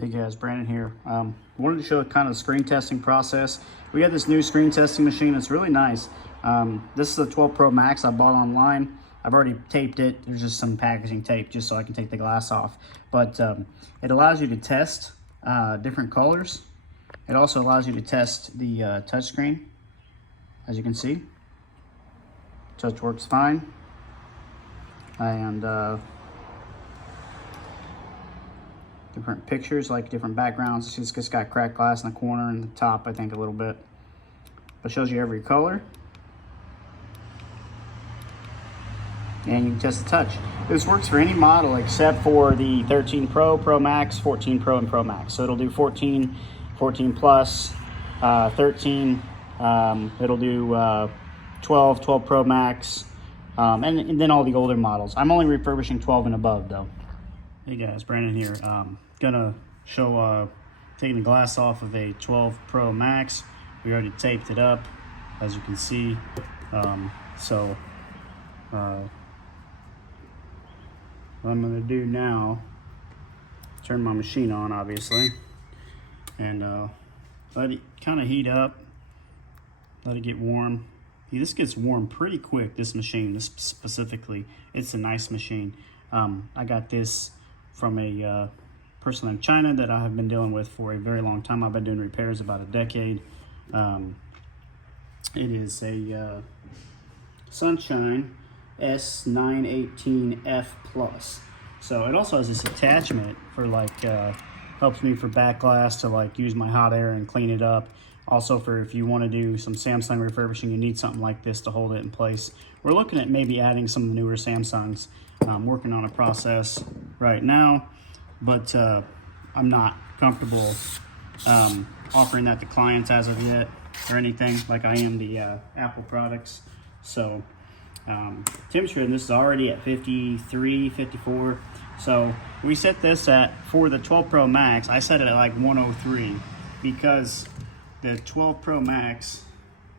Hey guys, Brandon here. Wanted to show kind of the screen testing process. We have this new screen testing machine. It's really nice. This is a 12 Pro Max I bought online. I've already taped it. There's just some packaging tape just so I can take the glass off. But it allows you to test different colors. It also allows you to test the touchscreen, as you can see. Touch works fine. And different pictures, like different backgrounds. It's just got cracked glass in the corner and the top, I think, a little bit. But it shows you every color. And you can test the touch. This works for any model except for the 13 Pro, Pro Max, 14 Pro, and Pro Max. So it'll do 14, 14 Plus, 13, it'll do 12, 12 Pro Max, and then all the older models. I'm only refurbishing 12 and above, though. Hey guys, Brandon here. Gonna show taking the glass off of a 12 Pro Max. We already taped it up, as you can see. What I'm gonna do now, turn my machine on, obviously, and let it kind of heat up, let it get warm. This gets warm pretty quick, this machine, this specifically. It's a nice machine. I got this from a person in China that I have been dealing with for a very long time. I've been doing repairs about a decade. It is a Sunshine S918F Plus. So it also has this attachment for helps me for back glass to use my hot air and clean it up. Also for if you want to do some Samsung refurbishing, you need something like this to hold it in place. We're looking at maybe adding some of the newer Samsungs. I'm working on a process right now, but I'm not comfortable offering that to clients as of yet or anything like I am the Apple products. So temperature in this is already at 53, 54. So we set this at, for the 12 Pro Max, I set it at 103 because the 12 Pro Max,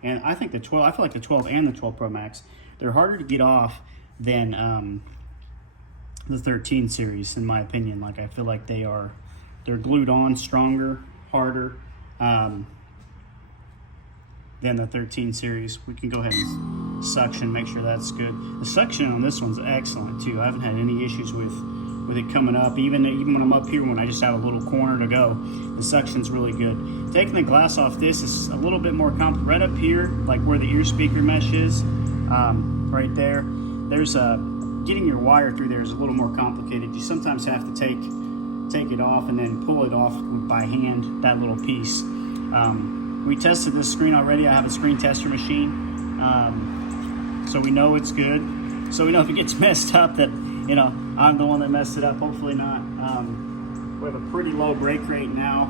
and I think I feel like the 12 and the 12 Pro Max, they're harder to get off than the 13 series, in my opinion. I feel like they're glued on stronger, harder than the 13 series. We can go ahead and suction, make sure that's good. The suction on this one's excellent too. I haven't had any issues with it coming up. Even when I'm up here, when I just have a little corner to go, the suction's really good. Taking the glass off this is a little bit more complicated. Right up here, where the ear speaker mesh is, right there, there's getting your wire through there is a little more complicated. You sometimes have to take it off and then pull it off by hand, that little piece. We tested this screen already. I have a screen tester machine, so we know it's good. So we know if it gets messed up that, I'm the one that messed it up. Hopefully not. We have a pretty low break rate now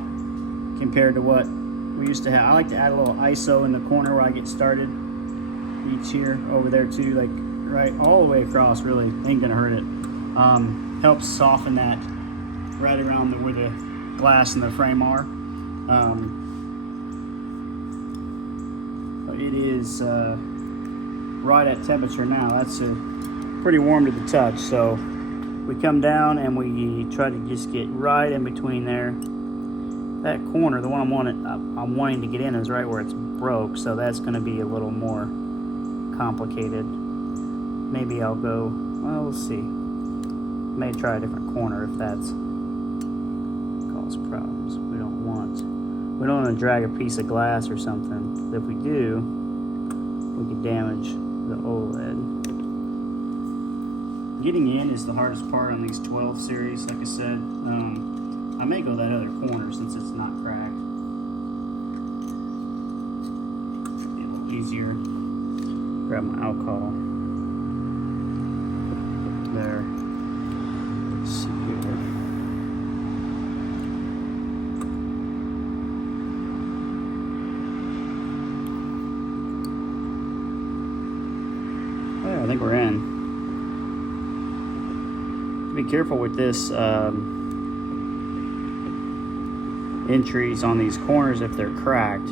compared to what we used to have. I like to add a little ISO in the corner where I get started. Each here, over there too, right all the way across. Really ain't gonna hurt it. Helps soften that right around where the glass and the frame are. But it is right at temperature now. That's pretty warm to the touch. So we come down and we try to just get right in between there. That corner, the one I'm wanting to get in, is right where it's broke. So that's going to be a little more complicated. Maybe I'll go, well, we'll see. May try a different corner if that's cause problems. We don't want to drag a piece of glass or something. If we do, we could damage the OLED. Getting in is the hardest part on these 12 series, like I said. I may go that other corner since it's not cracked. It'll be a little easier. Grab my alcohol. There. Let's see here. There, I think we're in. Be careful with this entries on these corners if they're cracked,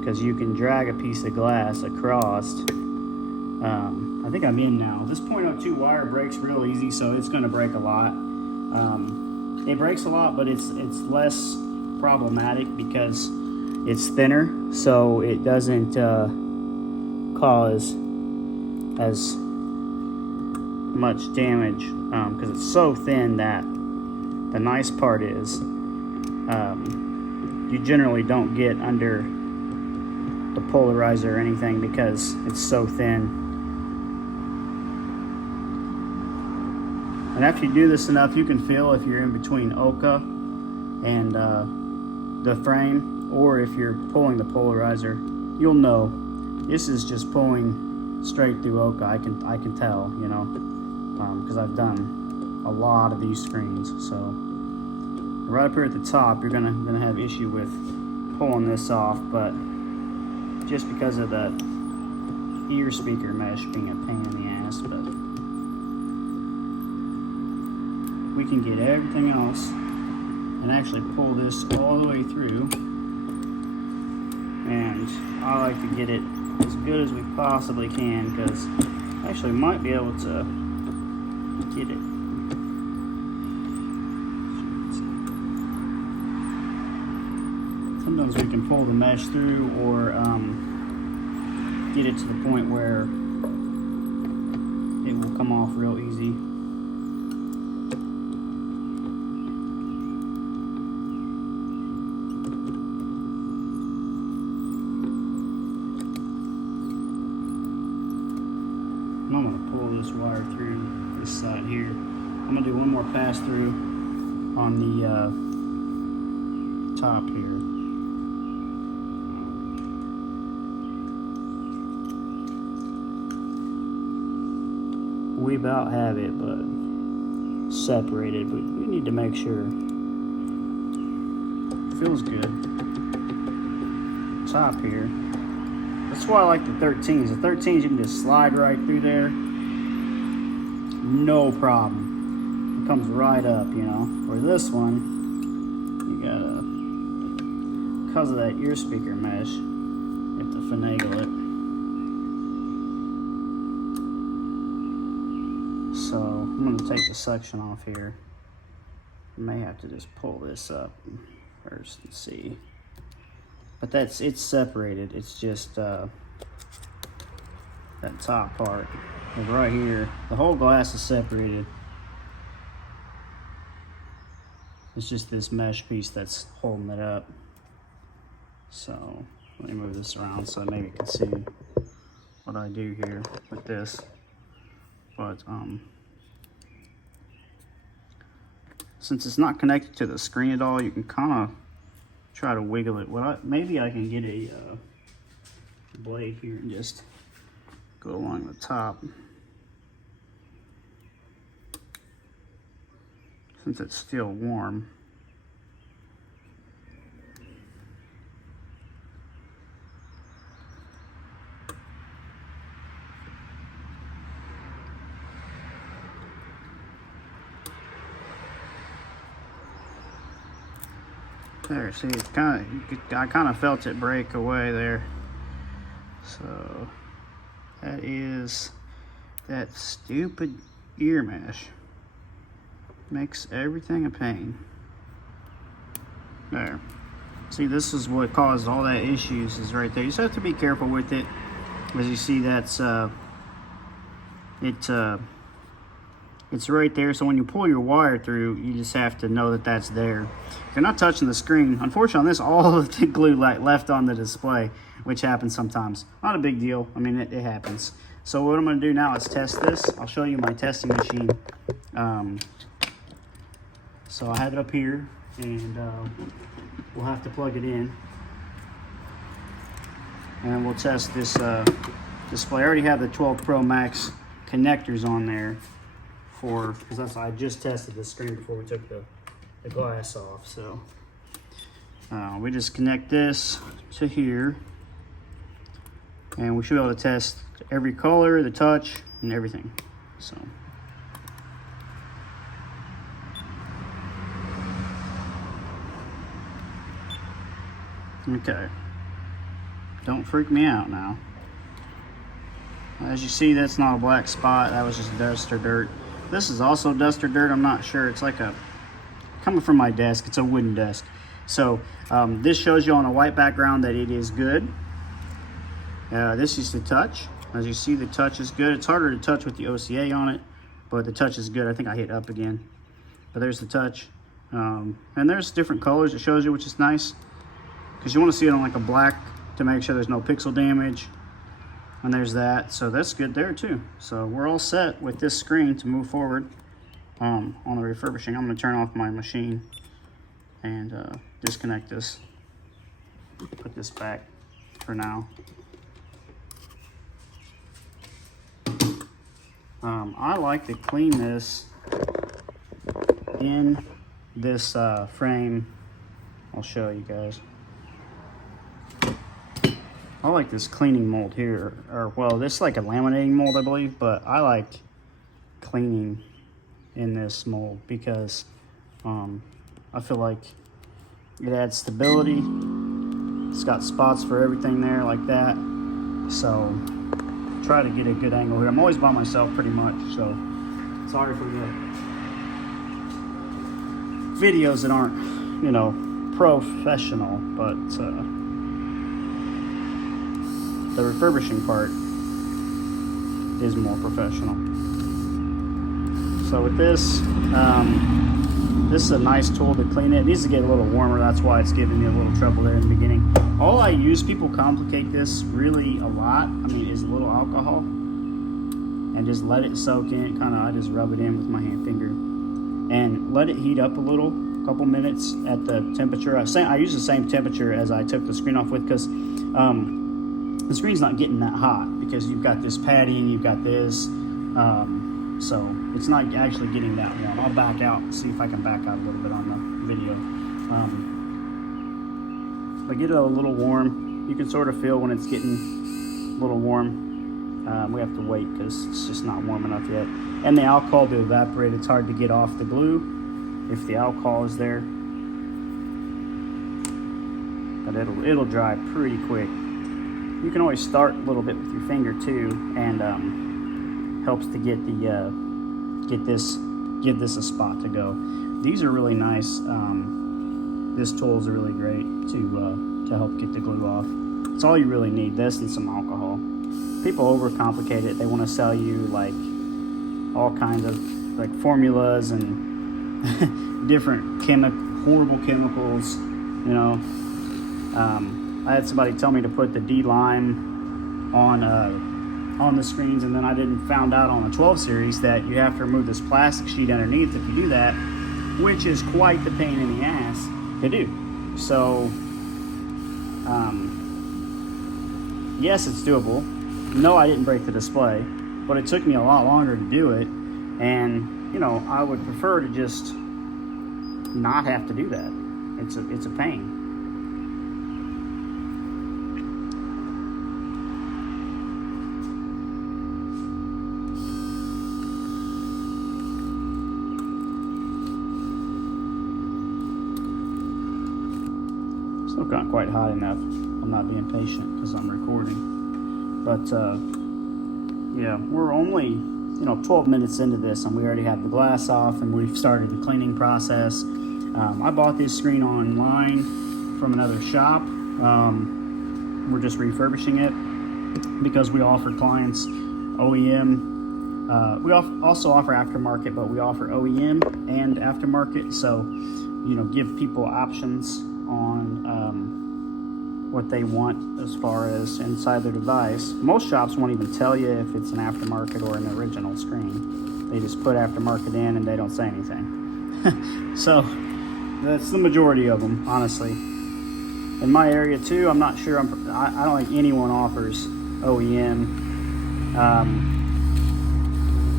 because you can drag a piece of glass across. I think I'm in now. This .02 wire breaks real easy, so it's going to break a lot. It breaks a lot, but it's less problematic because it's thinner, so it doesn't cause as much damage because it's so thin. That the nice part is you generally don't get under the polarizer or anything because it's so thin. And after you do this enough, you can feel if you're in between Oka and the frame, or if you're pulling the polarizer, you'll know this is just pulling straight through Oka. I can tell, you know, because I've done a lot of these screens. So right up here at the top, you're gonna have issue with pulling this off, but just because of the ear speaker mesh being a pain in the ass, but we can get everything else and actually pull this all the way through. And I like to get it as good as we possibly can because I actually might be able to get it. Sometimes we can pull the mesh through or get it to the point where it will come off real easy. And I'm going to pull this wire through this side here. I'm going to do one more pass through on the top here. We about have it, but separated, but we need to make sure. It feels good. Top here. That's why I like the 13s. The 13s you can just slide right through there. No problem. It comes right up, you know. Or this one, you gotta, because of that ear speaker mesh, you have to finagle it. So I'm going to take the suction off here. I may have to just pull this up first and see. But it's separated. It's just that top part. And right here, the whole glass is separated. It's just this mesh piece that's holding it up. So let me move this around so maybe you can see what I do here with this. But since it's not connected to the screen at all, you can kind of try to wiggle it. Well, maybe I can get a blade here and just go along the top. Since it's still warm. There, see, it's I kind of felt it break away there. So that is that stupid ear mesh. Makes everything a pain. There. See, this is what caused all that issues, is right there. You just have to be careful with it. As you see, that's it's right there, so when you pull your wire through, you just have to know that that's there. If you're not touching the screen, unfortunately on this, all of the glue left on the display, which happens sometimes. Not a big deal. I mean, it happens. So what I'm going to do now is test this. I'll show you my testing machine. So I have it up here, and we'll have to plug it in. And we'll test this display. I already have the 12 Pro Max connectors on there. Because I just tested the screen before we took the glass off. So we just connect this to here, and we should be able to test every color, the touch, and everything. So okay, don't freak me out now. As you see, that's not a black spot. That was just dust or dirt. This is also dust or dirt. I'm not sure. It's like a coming from my desk. It's a wooden desk. So this shows you on a white background that it is good. This is the touch. As you see, the touch is good. It's harder to touch with the OCA on it, but the touch is good. I think I hit up again. But there's the touch. And there's different colors it shows you, which is nice, because you want to see it on like a black to make sure there's no pixel damage. And there's that. So that's good there too. So we're all set with this screen to move forward on the refurbishing. I'm going to turn off my machine and disconnect this. Put this back for now. I like to clean this in this frame. I'll show you guys. I like this cleaning mold here, or well, this is like a laminating mold, I believe, but I like cleaning in this mold because I feel like it adds stability. It's got spots for everything there like that. So try to get a good angle here. I'm always by myself pretty much, so sorry for the videos that aren't, you know, professional, but the refurbishing part is more professional. So with this, this is a nice tool to clean it. It needs to get a little warmer. That's why it's giving me a little trouble there in the beginning. All I use, people complicate this really a lot. I mean, is a little alcohol and just let it soak in. Kind of, I just rub it in with my hand finger and let it heat up a little, couple minutes at the temperature. I use the same temperature as I took the screen off with, because the screen's not getting that hot because you've got this padding, you've got this, so it's not actually getting that warm. I'll back out and see if I can back out a little bit on the video. But get it a little warm. You can sort of feel when it's getting a little warm. We have to wait because it's just not warm enough yet. And the alcohol to evaporate, it's hard to get off the glue if the alcohol is there. But it'll dry pretty quick. You can always start a little bit with your finger too, and helps to get the give this a spot to go. These are really nice. This tool is really great to help get the glue off. It's all you really need. This and some alcohol. People overcomplicate it. They want to sell you like all kinds of like formulas and different horrible chemicals. You know. I had somebody tell me to put the D-lime on the screens, and then I found out on the 12 series that you have to remove this plastic sheet underneath if you do that, which is quite the pain in the ass to do. So, yes, it's doable. No, I didn't break the display, but it took me a lot longer to do it, and you know, I would prefer to just not have to do that. It's a pain. Still not quite hot enough. I'm not being patient because I'm recording. But yeah, we're only 12 minutes into this, and we already have the glass off, and we've started the cleaning process. I bought this screen online from another shop. We're just refurbishing it because we offer clients OEM. We also offer aftermarket, but we offer OEM and aftermarket. So, give people options on what they want as far as inside their device. Most shops won't even tell you if it's an aftermarket or an original screen. They just put aftermarket in and they don't say anything. So that's the majority of them, honestly. In my area too, I'm not sure. I don't think anyone offers OEM.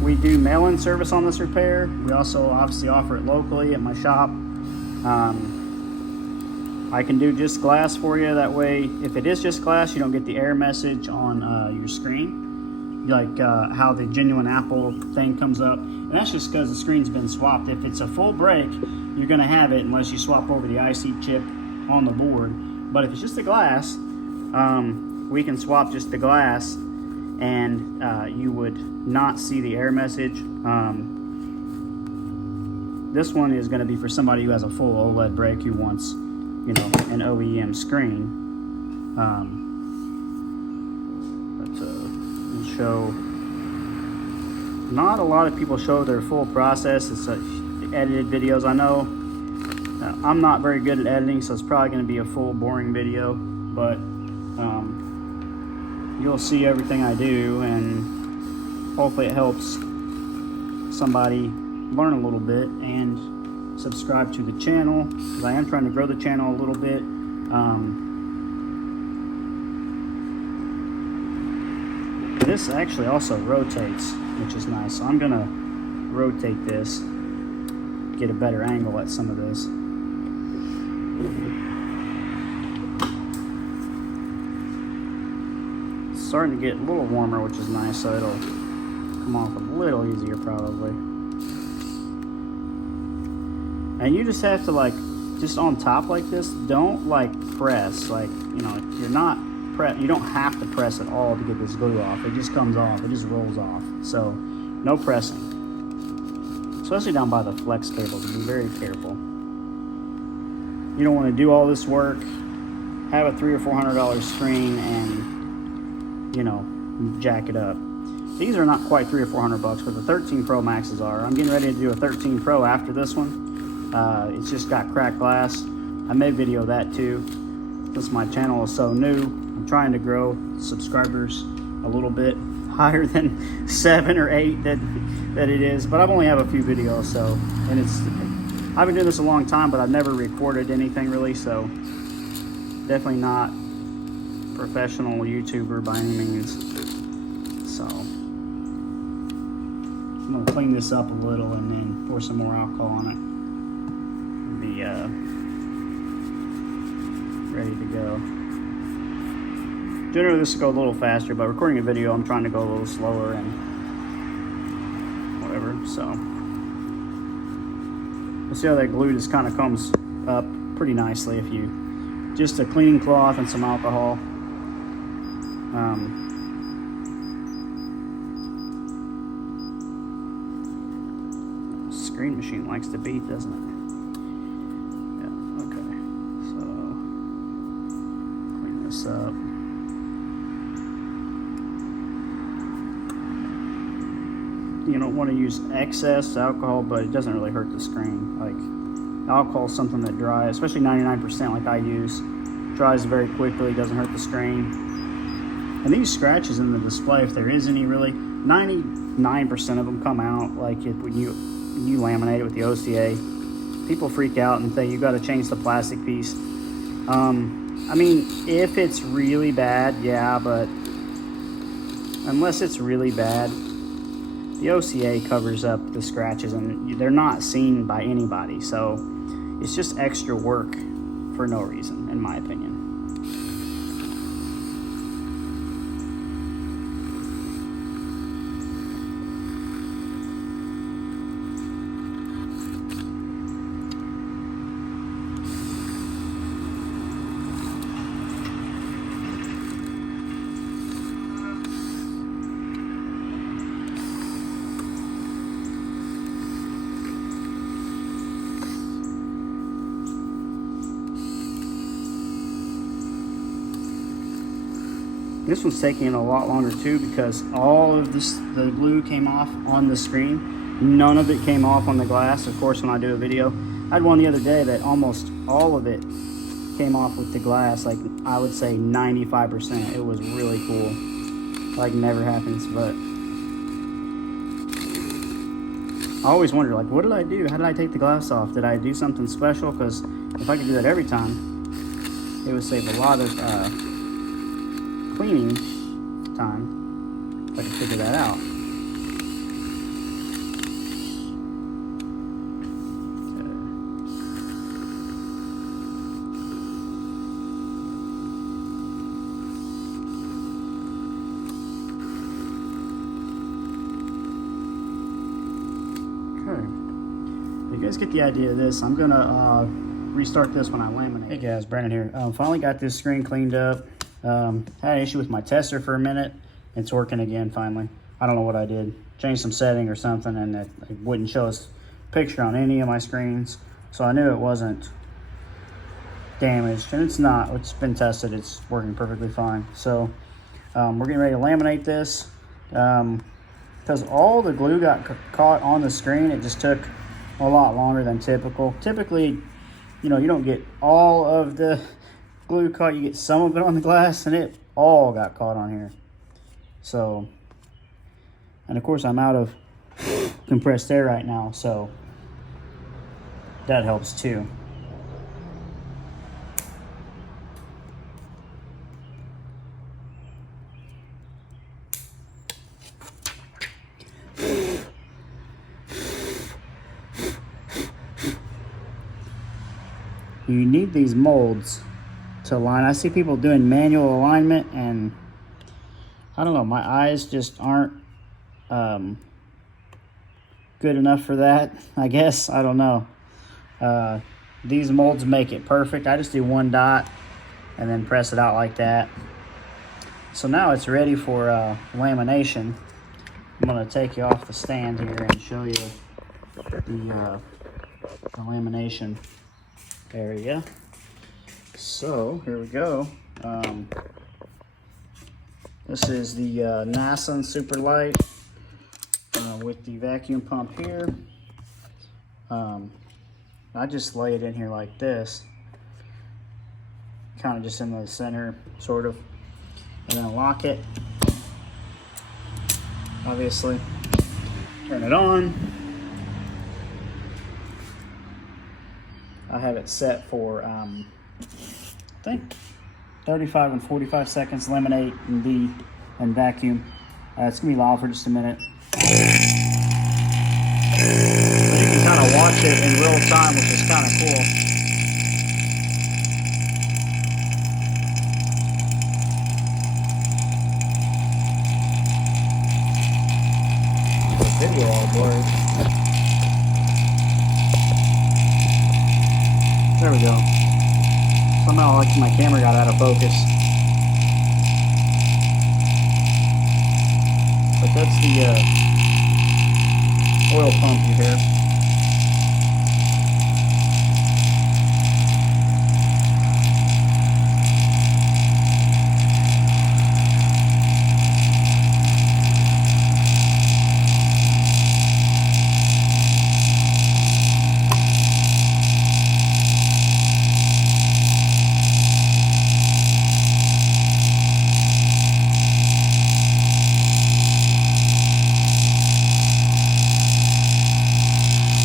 We do mail-in service on this repair. We also obviously offer it locally at my shop. I can do just glass for you. That way, if it is just glass, you don't get the error message on your screen, like how the genuine Apple thing comes up. And that's just because the screen's been swapped. If it's a full break, you're going to have it unless you swap over the IC chip on the board. But if it's just the glass, we can swap just the glass, and you would not see the error message. this one is going to be for somebody who has a full OLED break who wants, you know, an OEM screen. We'll show. Not a lot of people show their full process. It's edited videos. I know I'm not very good at editing, so it's probably going to be a full boring video, but you'll see everything I do, and hopefully it helps somebody learn a little bit and subscribe to the channel, because I am trying to grow the channel a little bit. This actually also rotates, which is nice, so I'm gonna rotate this, get a better angle at some of this. It's starting to get a little warmer, which is nice, so it'll come off a little easier probably. And you just have to, like, just on top like this, don't like press, like, you know, you don't have to press at all to get this glue off. It just comes off, it just rolls off. So no pressing, especially down by the flex cables. Be very careful. You don't want to do all this work, have a $300 or $400 screen, and, you know, jack it up. These are not quite $300 or $400, but the 13 Pro Maxes are. I'm getting ready to do a 13 Pro after this one. It's just got cracked glass. I may video that too, since my channel is so new. I'm trying to grow subscribers a little bit higher than 7 or 8 that it is, but I've only have a few videos, so, and I've been doing this a long time, but I've never recorded anything really, so definitely not professional YouTuber by any means. So I'm gonna clean this up a little and then pour some more alcohol on it. Be ready to go. Generally this will go a little faster, but recording a video I'm trying to go a little slower and whatever. So we'll see how that glue just kind of comes up pretty nicely if you just a cleaning cloth and some alcohol. Screen machine likes to beat, doesn't it? Up. You don't want to use excess alcohol, but it doesn't really hurt the screen. Like, alcohol is something that dries, especially 99% like I use, dries very quickly, doesn't hurt the screen. And these scratches in the display, if there is any really, 99% of them come out like when you laminate it with the OCA. People freak out and say you got to change the plastic piece. I mean, if it's really bad, yeah, but unless it's really bad, the OCA covers up the scratches and they're not seen by anybody. So it's just extra work for no reason, in my opinion. This one's taking a lot longer too because all of the glue came off on the screen. None of it came off on the glass. Of course, when I do a video, I had one the other day that almost all of it came off with the glass, like I would say 95%. It was really cool. Like never happens, but I always wonder, like, what did I do? How did I take the glass off? Did I do something special? Because if I could do that every time, it would save a lot of cleaning time if I could figure that out. You guys get the idea of this. I'm gonna restart this when I laminate. Hey guys, Brandon here. Finally got this screen cleaned up. Had an issue with my tester for a minute. It's working again finally. I don't know what I did. Changed some setting or something and it wouldn't show us picture on any of my screens, so I knew it wasn't damaged, and it's not. It's been tested. It's working perfectly fine. So we're getting ready to laminate this. Because all the glue got caught on the screen, it just took a lot longer than typical. Typically, you know, you don't get all of the glue caught, you get some of it on the glass, and it all got caught on here. So, and of course I'm out of compressed air right now, so that helps too. You need these molds to align. I see people doing manual alignment, and I don't know, my eyes just aren't good enough for that, I guess. I don't know. These molds make it perfect. I just do one dot and then press it out like that. So now it's ready for lamination. I'm going to take you off the stand here and show you the lamination. There we go. So here we go. This is the NASA Super Light with the vacuum pump here. I just lay it in here like this, kind of just in the center, sort of, and then lock it. Obviously, turn it on. I have it set for, I think, 35 and 45 seconds, laminate and vacuum. It's gonna be loud for just a minute. But you can kind of watch it in real time, which is kind of cool. The video all blurred. There we go. Somehow like my camera got out of focus. But that's the oil pump you hear.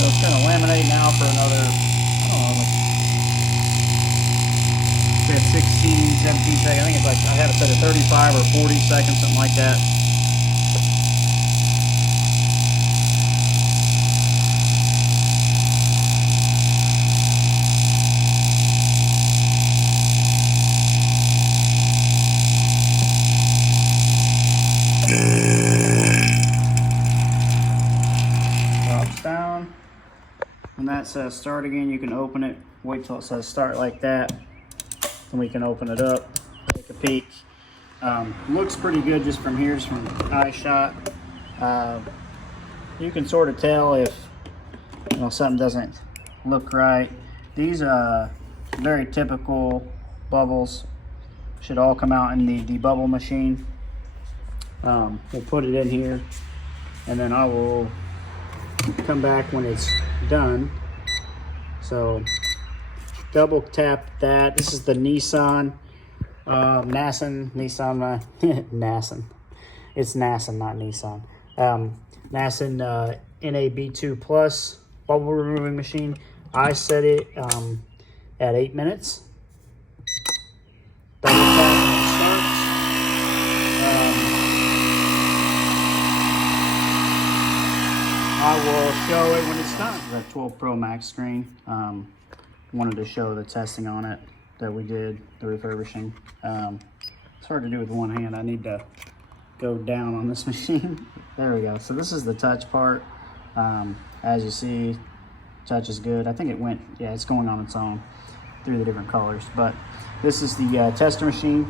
So it's going to laminate now for another, I don't know, like, said 16, 17 seconds. I think it's like, I have it set at 35 or 40 seconds, something like that. Drops down. When that says start again, you can open it. Wait till it says start like that. Then we can open it up, take a peek. Looks pretty good just from here, just from eye shot. You can sort of tell if something doesn't look right. These very typical bubbles should all come out in the debubble machine. We'll put it in here, and then I will come back when it's done. So double tap that. This is the Nissan Nissan. It's Nissan, not Nissan. Nissan NAB2 Plus bubble removing machine. I set it at 8 minutes. Double tap when it starts. I will show it when it's done. The 12 Pro Max screen. Wanted to show the testing on it that we did, the refurbishing. It's hard to do with one hand. I need to go down on this machine. There we go. So this is the touch part. As you see, touch is good. I think it went, yeah, it's going on its own through the different colors. But this is the tester machine.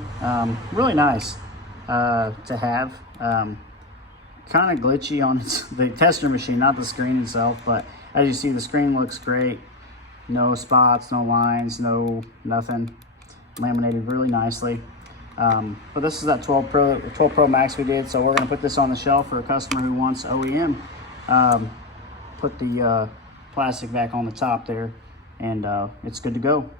Really nice to have. Kind of glitchy on the tester machine, not the screen itself, but As you see, the screen looks great. No spots, no lines, nothing. Laminated really nicely. But this is that 12 Pro Max we did, so we're going to put this on the shelf for a customer who wants OEM. Put the plastic back on the top there, and it's good to go.